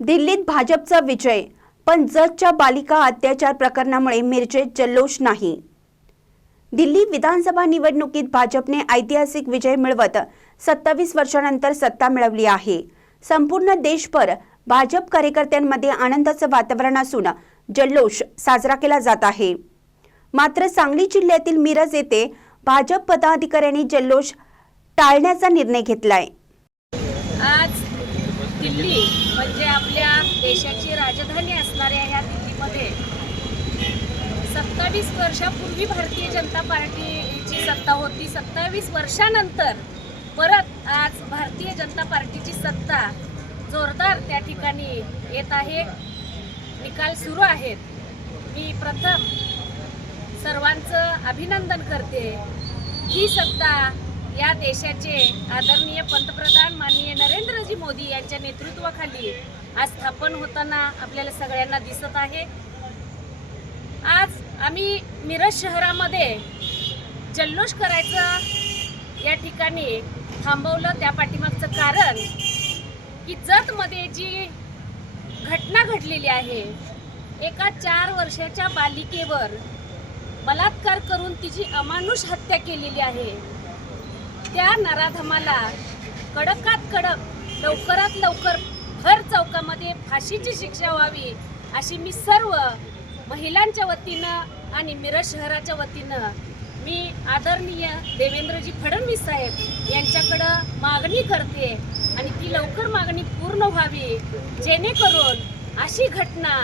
दिल्लीत भाजपचा विजय, पण जतच्या बालिका अत्याचार प्रकरणामुळे मिरजेत जल्लोष नाही। दिल्ली विधानसभा निवडणुकीत भाजपने ऐतिहासिक विजय मिळवत 27 वर्षांनंतर सत्ता मिळवली आहे। संपूर्ण देशभर भाजप कार्यकर्त्यांमध्ये आनंदाचं वातावरण असून जल्लोष साजरा केला जात आहे। मात्र सांगली जिल्ह्यातील मिरज येथे भाजप पदाधिकाऱ्यांनी जल्लोष टाळण्याचा निर्णय घेतलाय। आज दिल्ली म्हणजे आपल्या देशाची राजधानी असणाऱ्या ह्या दिल्लीमध्ये 27 वर्षापूर्वी भारतीय जनता पार्टीची सत्ता होती। 27 वर्षानंतर परत आज भारतीय जनता पार्टीची सत्ता जोरदार त्या ठिकाणी येत आहे। निकाल सुरू आहेत। मी प्रथम सर्वांचं अभिनंदन करते। ही सत्ता या देशाचे आदरणीय पंतप्रधान माननीय नरेंद्रजी मोदी यांच्या नेतृत्वाखाली आज स्थापन होताना आपल्याला सगळ्यांना दिसत आहे। आज आम्ही मिरज शहरामध्ये जल्लोष करायचं या ठिकाणी थांबवलं। त्या पाठीमागचं कारण की जतमध्ये जी घटना घडलेली आहे, एका 4 वर्षाच्या बालिकेवर बलात्कार करून तिची अमानुष हत्या केलेली आहे। त्या नराधमाला कडकात कडक लवकरात लवकर भर चौकामध्ये फाशीची शिक्षा व्हावी अशी मी सर्व महिलांच्या वतीनं आणि मिरज शहराच्या वतीनं मी आदरणीय देवेंद्रजी फडणवीस साहेब यांच्याकडं मागणी करते आणि ती लवकर मागणी पूर्ण व्हावी, जेणेकरून अशी घटना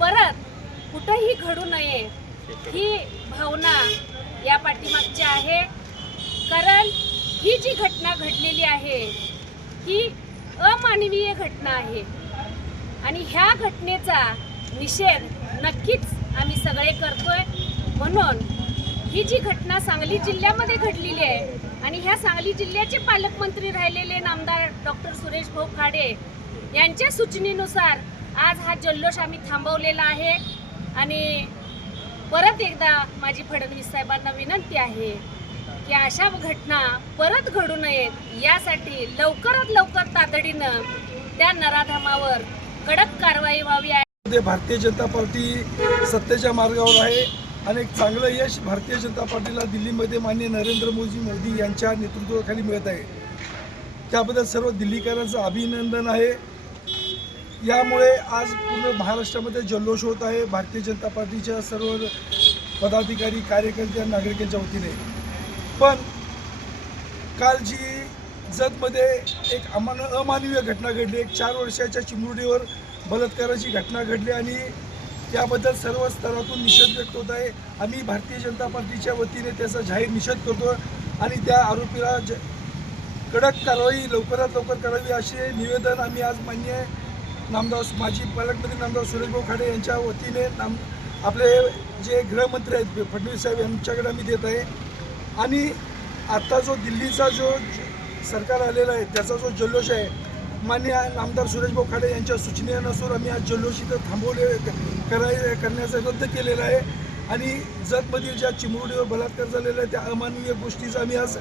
परत कुठेही घडू नये ही भावना या पाठीमागची आहे। कारण ही जी घटना घडलेली आहे ही अमानवीय घटना आहे आणि ह्या घटनेचा निषेध नक्कीच आम्ही सगळे करतोय। म्हणून ही जी घटना सांगली जिल्ह्यामध्ये घडलेली आहे आणि ह्या सांगली जिल्ह्याचे पालकमंत्री राहिलेले नामदार डॉक्टर सुरेश भाऊ खाडे यांच्या सूचनेनुसार आज हा जल्लोष आम्ही थांबवलेला आहे। आणि परत एकदा माझी फडणवीस साहेबांना विनंती आहे की अशा घटना परत घडू नयेत यासाठी लवकरात लवकर तातडीनं त्या नराधमावर कडक कारवाई व्हावी। भारतीय जनता पार्टी सत्तेच्या मार्गावर आहे आणि एक चांगलं यश भारतीय जनता पार्टीला दिल्लीमध्ये माननीय नरेंद्र मोदी यांच्या नेतृत्वाखाली मिळत आहे। त्याबद्दल सर्व दिल्लीकरांचं अभिनंदन आहे। यामुळे आज पूर्ण महाराष्ट्रामध्ये जल्लोष होत आहे भारतीय जनता पार्टीच्या सर्व पदाधिकारी, कार्यकर्ते, नागरिकांच्या वतीने। पण काल जी जतमध्ये एक अमानवीय घटना घडली, एक 4 वर्षाच्या चिमुरडीवर बलात्काराची घटना घडली आणि त्याबद्दल सर्व स्तरातून निषेध व्यक्त होत आहे। आम्ही भारतीय जनता पार्टीच्या वतीने त्याचा जाहीर निषेध करतो आणि त्या आरोपीला कडक कारवाई लवकरात लवकर करावी असे निवेदन आम्ही आज माननीय नामदार माजी पालकमंत्री नामदार सुरेश भाऊ खाडे यांच्या वतीने आपले जे गृहमंत्री आहेत फडणवीस साहेब यांच्याकडे आम्ही देत आहे। आणि आता जो दिल्लीचा जो सरकार आलेला आहे त्याचा जो जल्लोष आहे माननीय नामदार सुरेश भाऊ खाडे यांच्या सूचनेनुसार आम्ही आज जल्लोष इथं करण्याचा रद्द केलेला आहे। आणि जतमधील ज्या चिमुरडीवर बलात्कार झालेला आहे त्या अमानवीय गोष्टीचा आम्ही आज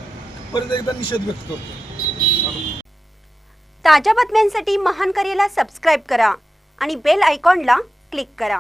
परत एकदा निषेध व्यक्त करतो। ताज्या बातम्यांसाठी महान करेला सबस्क्राइब करा आणि बेल आयकॉनला क्लिक करा।